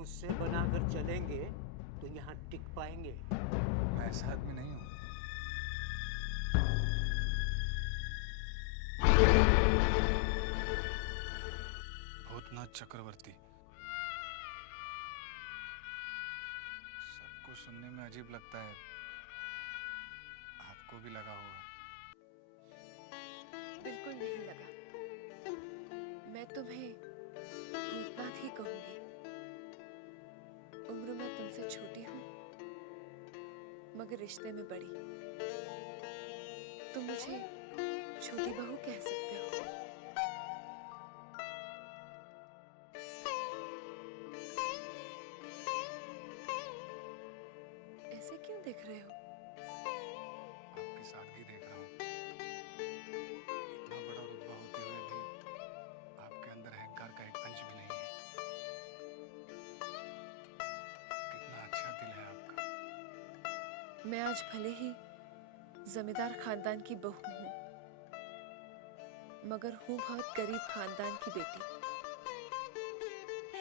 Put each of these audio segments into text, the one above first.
मुझसे बनाकर चलेंगे तो यहाँ टिक पाएंगे। मैं ऐसा आदमी नहीं हूँ। भूतनाथ चक्रवर्ती। सबको सुनने में अजीब लगता है, आपको भी लगा होगा। बिल्कुल नहीं लगा। मैं तुम्हें भूतनाथ ही कहूंगी। उम्र में तुमसे छोटी हूँ, मगर रिश्ते में बड़ी। तुम मुझे छोटी बहू कह सकते हो। ऐसे क्यों देख रहे हो? आपकी सादगी देख रहा हूँ। इतना बड़ा रुतबा होते हुए भी आपके अंदर अहंकार का एक अंश भी नहीं है। कितना अच्छा दिल है आपका। मैं आज भले ही जमींदार खानदान की बहू हूँ, मगर हूँ बहुत गरीब खानदान की बेटी।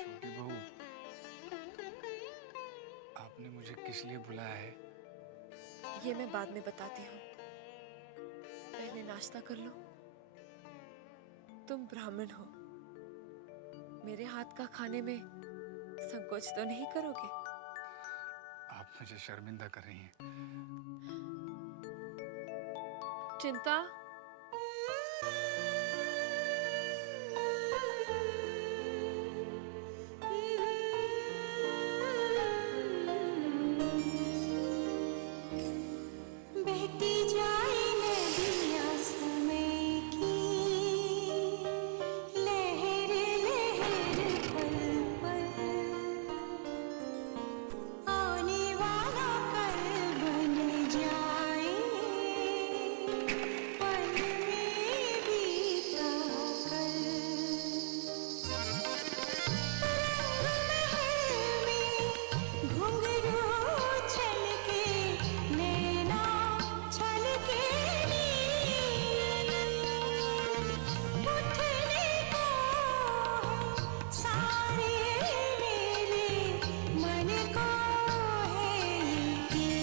छोटी बहू, आपने मुझे किस लिए बुलाया है? ये मैं बाद में बताती हूँ। पहले नाश्ता कर लो। तुम ब्राह्मण हो, मेरे हाथ का खाने में संकोच तो नहीं करोगे? आप मुझे शर्मिंदा कर रही हैं। चिंता, बहती जाए नदियाँ समय की, लहर लहर पल पल, आने वाला कल बन जाए, पल में बीता कल। रंग महल में घुंघरू छलके, नैना छलके नीर, उठने को है सारे मेरे मन को है यकीन।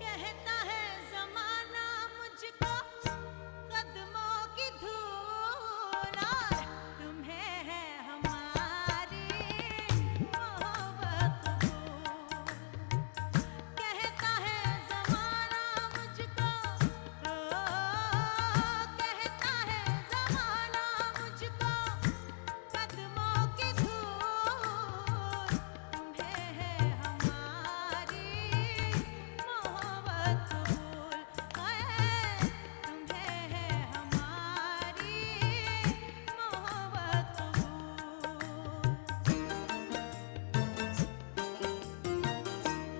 कहता है ज़माना मुझको कदमों की धूल, और तुम्हें है हमारी मोहब्बत कबूल। कहता है ज़माना मुझको, कहता है ज़माना मुझको कदमों की धूल, तुम्हें है हमारी मोहब्बत कबूल। हाय, तुम्हें है हमारी मोहब्बत कबूल।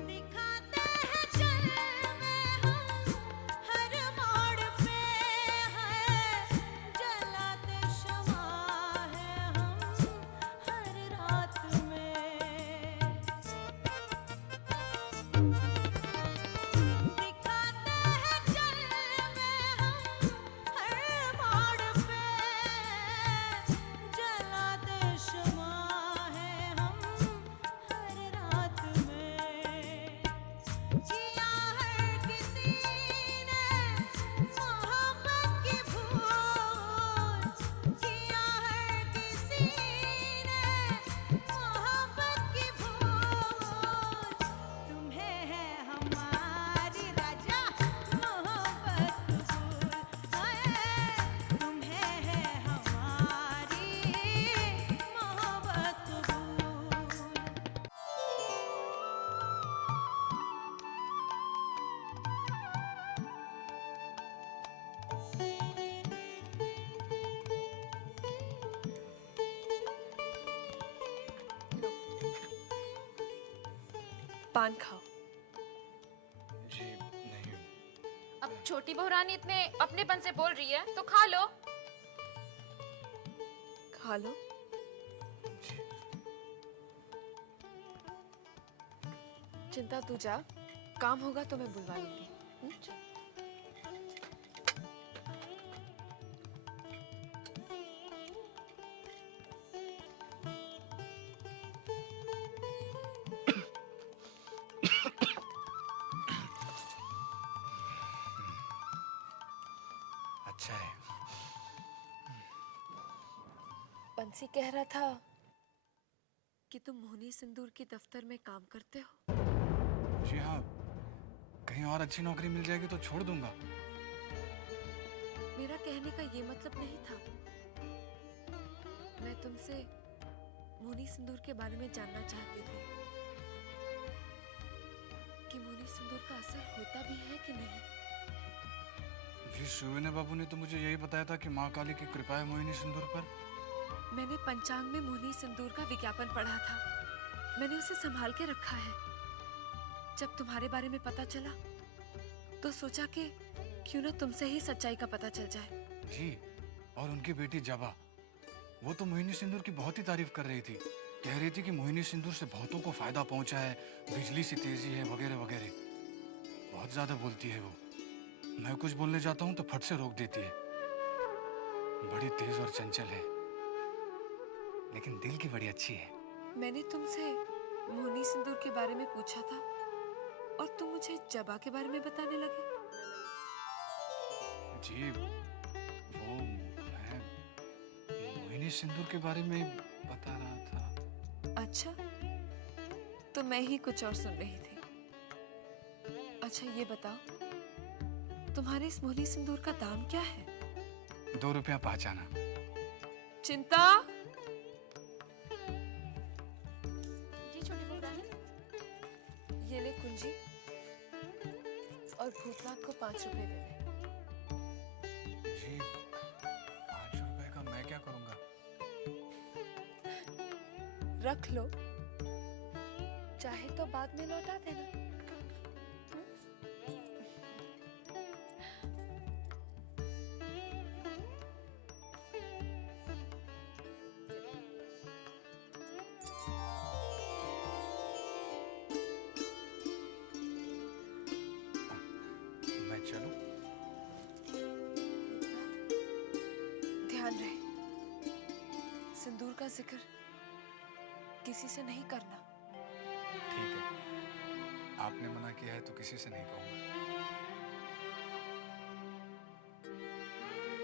दिखाते हैं जलवे हम हर मोड़ पे, है जलाते शमा है हम हर रात में। दिखाते हैं जलवे हम हर मोड़ पे, जलाते शमा है हम हर रात में। जिया हर किसी ने मोहब्बत की भूल, जिया हर किसी ने मोहब्बत की भूल, तुम्हें है हमारी राजा मोहब्बत कबूल। हाय, तुम्हें है हमारी मोहब्बत कबूल। पान खाओ। जी नहीं। अब छोटी बहू रानी इतने अपनेपन से बोल रही है तो खा लो। खा लो। जी। चिंता तू जा, काम होगा तो मैं बुलवा लूंगी। अच्छा है। बंसी कह रहा था कि तुम मोहनी सिंदूर के दफ्तर में काम करते हो। जी हाँ, कहीं और अच्छी नौकरी मिल जाएगी तो छोड़ दूंगा। मेरा कहने का ये मतलब नहीं था। मैं तुमसे मोहनी सिंदूर के बारे में जानना चाहती थी कि मोहनी सिंदूर का असर होता भी है कि नहीं। जी सुविने बाबू ने तो मुझे यही बताया था कि माँ काली की कृपा है मोहिनी सिंदूर पर। मैंने पंचांग में मोहनी सिंदूर का विज्ञापन पढ़ा था। मैंने उसे संभाल के रखा है। जब तुम्हारे बारे में पता चला तो सोचा कि क्यों ना तुमसे ही सच्चाई का पता चल जाए। जी, और उनकी बेटी जबा, वो तो मोहिनी सिंदूर की बहुत ही तारीफ कर रही थी। कह रही थी कि मोहिनी सिंदूर से बहुतों को फायदा पहुंचा है, बिजली सी तेजी है वगैरह वगैरह। बहुत ज्यादा बोलती है वो। मैं कुछ बोलने जाता हूँ तो फट से रोक देती है। बड़ी तेज और चंचल है, लेकिन दिल की बड़ी अच्छी है। मैंने तुमसे मोहनी सिंदूर के बारे में पूछा था और तुम मुझे जबा के बारे में बताने लगे। जी, वो मैं मोहिनी सिंदूर के बारे में बता रहा था। अच्छा, तो मैं ही कुछ और सुन रही थी। अच्छा ये बताओ, तुम्हारे इस मोहनी सिंदूर का दाम क्या है? 2 रुपया पहचाना। चिंता, जी छोटी बहू रानी। ये ले कुंजी और भूतनाथ को 5 रुपए दे दे। जी, 5 रुपए का मैं क्या करूंगा? रख लो, चाहे तो बाद में लौटा देना। मैं चलूं? ध्यान रहे, सिंदूर का जिक्र किसी से नहीं करना। ठीक है, आपने मना किया है तो किसी से नहीं कहूंगा।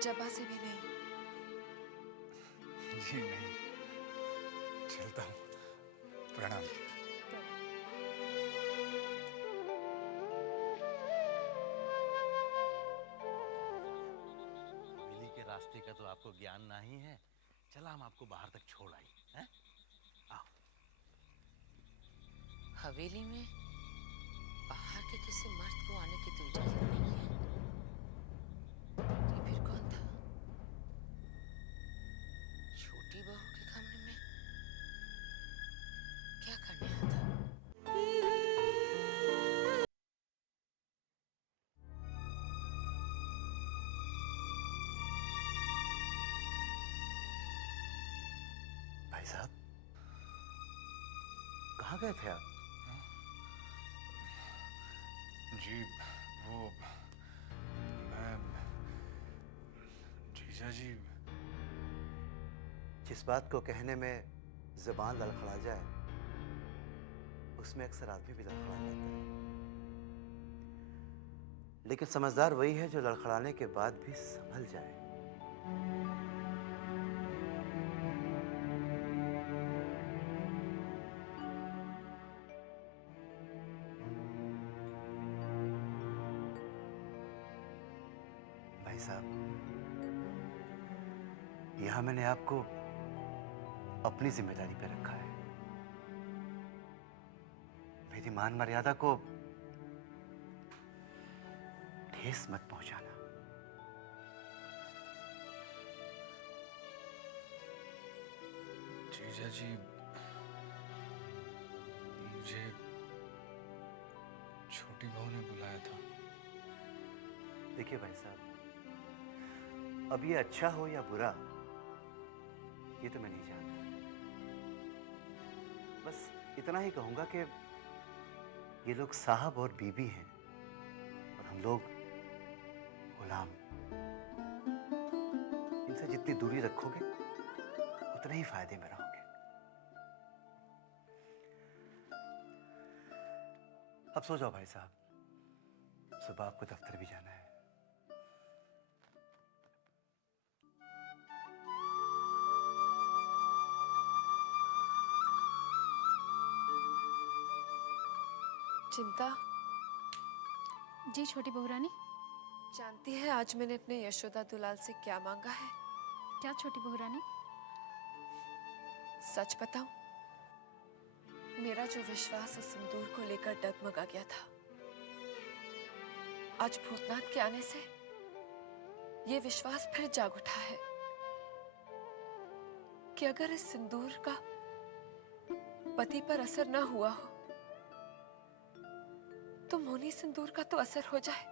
जबा से भी नहीं। जी नहीं, चलता हूँ। प्रणाम। बिल्ली के रास्ते का तो आपको ज्ञान नहीं है। चला हम आपको बाहर तक छोड़ आई हैं? आओ। हवेली में बाहर के किसी मर्द को आने की तो इजाजत नहीं है। ये फिर कौन था? छोटी बहू के कमरे में क्या करने आया था? भाई साहब, कहाँ गए थे आप? जी, वो मैं जीजा जी। जिस बात को कहने में जुबान लड़खड़ा जाए, उसमें अक्सर आदमी भी लड़खड़ा जाता है। लेकिन समझदार वही है जो लड़खड़ाने के बाद भी संभल जाए। भाई साहब, यहां मैंने आपको अपनी जिम्मेदारी पे रखा है। मेरी मान मर्यादा को ठेस मत पहुंचाना। जीजा जी, मुझे छोटी बहू ने बुलाया था। देखिए भाई साहब, अब ये अच्छा हो या बुरा, ये तो मैं नहीं जानता। बस इतना ही कहूंगा कि ये लोग साहब और बीबी हैं और हम लोग गुलाम। इनसे जितनी दूरी रखोगे उतने ही फायदे में रहोगे। अब सो जाओ भाई साहब, सुबह आपको दफ्तर भी जाना है। चिंता, जी छोटी बहू रानी। जानती है आज मैंने अपने यशोदा दुलाल से क्या मांगा है? क्या छोटी बहू रानी? सच बताऊं, मेरा जो विश्वास इस सिंदूर को लेकर डगमगा गया था, आज भूतनाथ के आने से ये विश्वास फिर जाग उठा है कि अगर इस सिंदूर का पति पर असर ना हुआ हो तो मोहनी सिंदूर का तो असर हो जाए।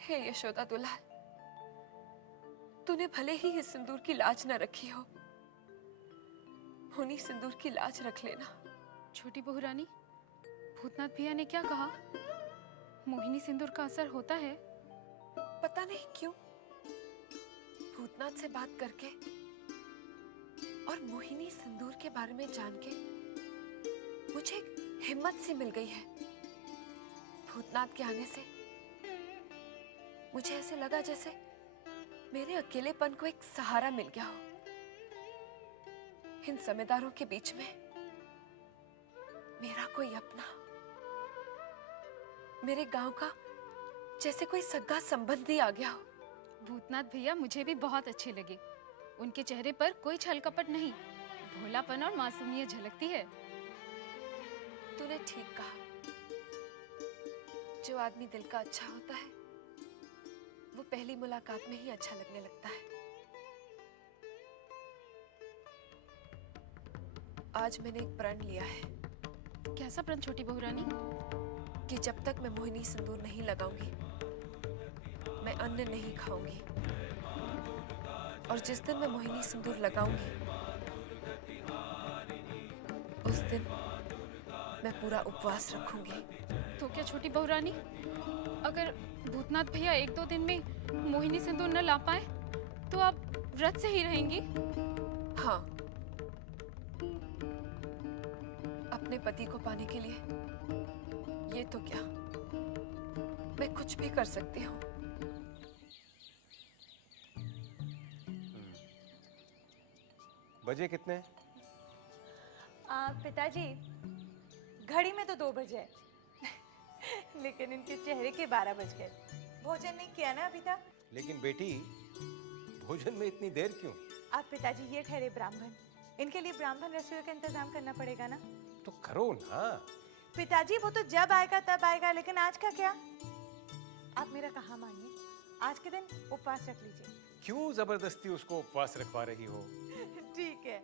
हे यशोदा दुलाल, तूने भले ही इस सिंदूर की लाज न रखी हो, मोहनी सिंदूर की लाज रख लेना। छोटी बहू रानी, भूतनाथ भैया ने क्या कहा? मोहिनी सिंदूर का असर होता है? पता नहीं क्यों भूतनाथ से बात करके और मोहिनी सिंदूर के बारे में जान के मुझे एक हिम्मत सी मिल गई है। भूतनाथ के आने से मुझे ऐसे लगा जैसे मेरे अकेलेपन को एक सहारा मिल गया हो। इन जमींदारों के बीच में मेरा कोई अपना, मेरे गांव का जैसे कोई सगा संबंधी आ गया हो। भूतनाथ भैया मुझे भी बहुत अच्छे लगे। उनके चेहरे पर कोई छल कपट नहीं, भोलापन और मासूमियत झलकती है। तूने ठीक कहा, जो आदमी दिल का अच्छा होता है वो पहली मुलाकात में ही अच्छा लगने लगता है। आज मैंने एक प्रण लिया है कैसा प्रण छोटी बहू रानी? कि जब तक मैं मोहिनी सिंदूर नहीं लगाऊंगी मैं अन्न नहीं खाऊंगी, और जिस दिन मैं मोहिनी सिंदूर लगाऊंगी उस दिन मैं पूरा उपवास रखूंगी। तो क्या छोटी बहू रानी, अगर भूतनाथ भैया 1-2 दिन में मोहिनी सिंदूर न ला पाए तो आप व्रत से ही रहेंगी? हाँ, अपने पति को पाने के लिए ये तो क्या, मैं कुछ भी कर सकती हूँ। बजे कितने? पिताजी, घड़ी में तो 2 बजे लेकिन इनके चेहरे के 12 बज गए। भोजन नहीं किया ना अभी तक? लेकिन बेटी, भोजन में इतनी देर क्यों? आप पिताजी ये ठहरे ब्राह्मण, इनके लिए ब्राह्मण रसोई का इंतजाम करना पड़ेगा ना। तो करो ना। पिताजी वो तो जब आएगा तब आएगा, लेकिन आज का क्या? आप मेरा कहा मानिए, आज के दिन उपवास रख लीजिए। क्यों जबरदस्ती उसको उपवास रखवा रही हो? ठीक है,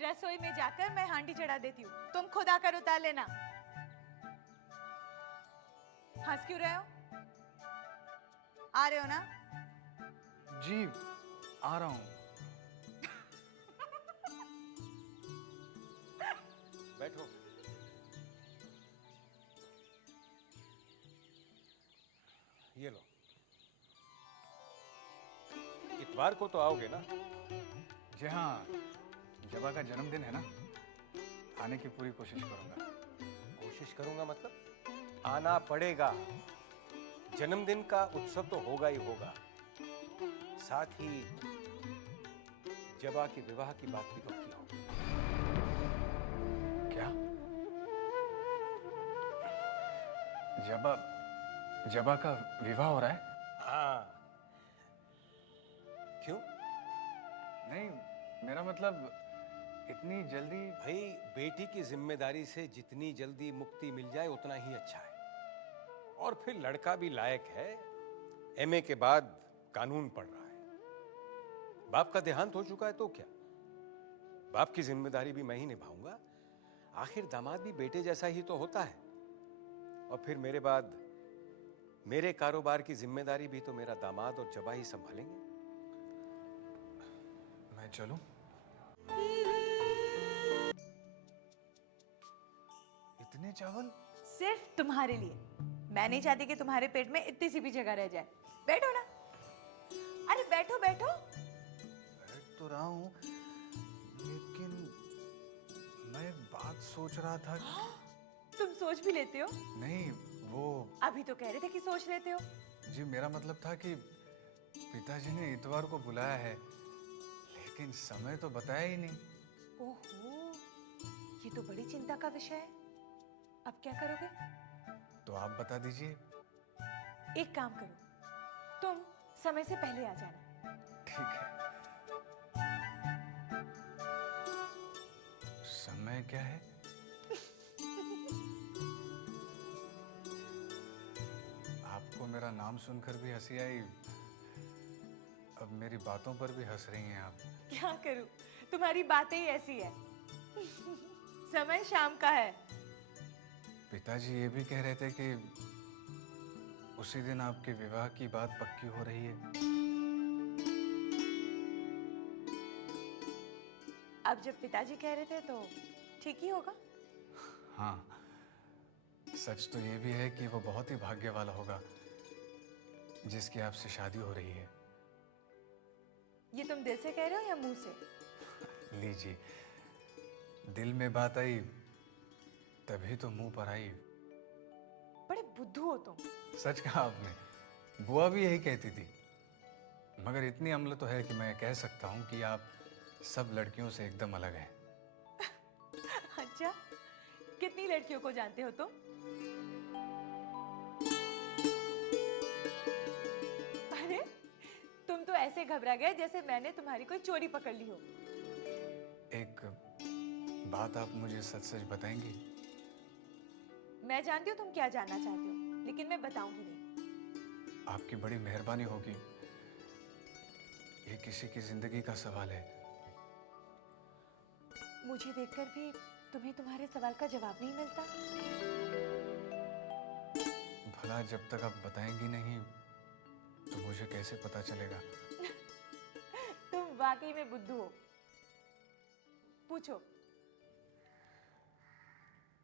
रसोई में जाकर मैं हांडी चढ़ा देती हूँ, तुम खुद आकर उतार लेना। हंस क्यों रहे हो? आ रहे हो ना? जी आ रहा हूँ। बैठो। ये लो। इतवार को तो आओगे ना? जी हाँ, जबा का जन्मदिन है ना, आने की पूरी कोशिश करूंगा। कोशिश करूंगा मतलब? आना पड़ेगा। जन्मदिन का उत्सव तो होगा ही होगा, साथ ही जबा के विवाह की बात भी पक्की होगी। क्या? जबा का विवाह हो रहा है? हाँ। क्यों? नहीं, मेरा मतलब इतनी जल्दी। भाई, बेटी की जिम्मेदारी से जितनी जल्दी मुक्ति मिल जाए उतना ही अच्छा है। और फिर लड़का भी लायक है, एमए के बाद कानून पढ़ रहा है। बाप का देहांत हो चुका है तो क्या, बाप की जिम्मेदारी भी मैं ही निभाऊंगा। आखिर दामाद भी बेटे जैसा ही तो होता है। और फिर मेरे बाद मेरे कारोबार की जिम्मेदारी भी तो मेरा दामाद और जबा ही संभालेंगे। मैं चलूं? इतने चावल? सिर्फ तुम्हारे लिए। मैं नहीं चाहती कि तुम्हारे पेट में इतनी सी भी जगह रह जाए। बैठो ना। अरे बैठो बैठो। बैठ तो रहा हूँ, लेकिन मैं एक बात सोच रहा था तुम सोच भी लेते हो? नहीं, वो अभी तो कह रहे थे कि सोच लेते हो। जी मेरा मतलब था कि पिताजी ने इतवार को बुलाया है, लेकिन समय तो बताया ही नहीं। ओहो, ये तो बड़ी चिंता का विषय है। अब क्या करोगे? तो आप बता दीजिए। एक काम करो, तुम समय से पहले आ जाना। ठीक है। समय क्या है? आपको मेरा नाम सुनकर भी हंसी आई, अब मेरी बातों पर भी हंस रही हैं आप। क्या करूं, तुम्हारी बातें ही ऐसी है। समय शाम का है। पिताजी ये भी कह रहे थे कि उसी दिन आपके विवाह की बात पक्की हो रही है। अब जब पिताजी कह रहे थे तो ठीक ही होगा। हाँ, सच तो ये भी है कि वो बहुत ही भाग्य वाला होगा जिसकी आपसे शादी हो रही है। ये तुम दिल से कह रहे हो या मुंह से? लीजिए, दिल में बात आई तभी तो मुंह पर आई। बड़े बुद्धू हो तुम। सच कहा आपने, बुआ भी यही कहती थी। मगर इतनी अम्ल तो है कि मैं कह सकता हूँ कि आप सब लड़कियों से एकदम अलग हैं। अच्छा, कितनी लड़कियों को जानते हो तुम? अरे, तुम तो ऐसे घबरा गए जैसे मैंने तुम्हारी कोई चोरी पकड़ ली हो। एक बात आप मुझे सच सच बताएंगी? मैं जानती हूँ तुम क्या जानना चाहते हो, लेकिन मैं बताऊंगी नहीं। आपकी बड़ी मेहरबानी होगी, ये किसी की जिंदगी का सवाल है। मुझे देखकर भी तुम्हें तुम्हारे सवाल का जवाब नहीं मिलता। भला जब तक आप बताएंगी नहीं तो मुझे कैसे पता चलेगा? तुम वाकई में बुद्धू हो। पूछो।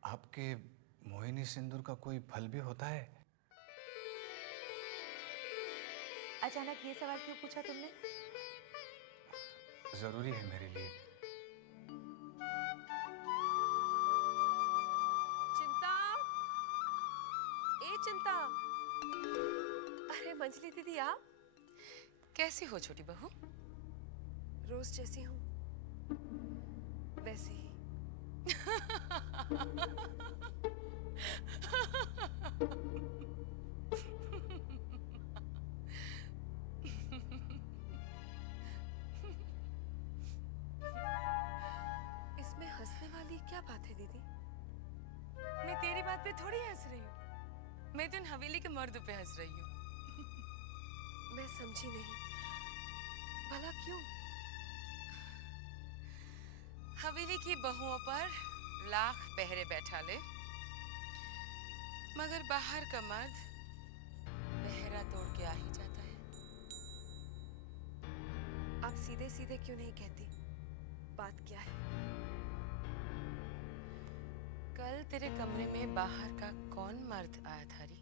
आपके मोहिनी सिंदूर का कोई फल भी होता है? अचानक ये सवाल क्यों पूछा तुमने? जरूरी है मेरे लिए। चिंता, ए चिंता। अरे मंजली दीदी आप? कैसी हो छोटी बहू? रोज जैसी हूँ वैसी ही। इसमें हंसने वाली क्या बात है दीदी? मैं तेरी बात पे थोड़ी हंस रही हूँ, मैं तो इन हवेली के मर्द पे हंस रही हूँ। मैं समझी नहीं, भला क्यों? हवेली की बहुओं पर लाख पहरे बैठा ले, मगर बाहर का मर्द पहरा तोड़ के आ ही जाता है। आप सीधे सीधे क्यों नहीं कहती बात क्या है? कल तेरे कमरे में बाहर का कौन मर्द आया था री?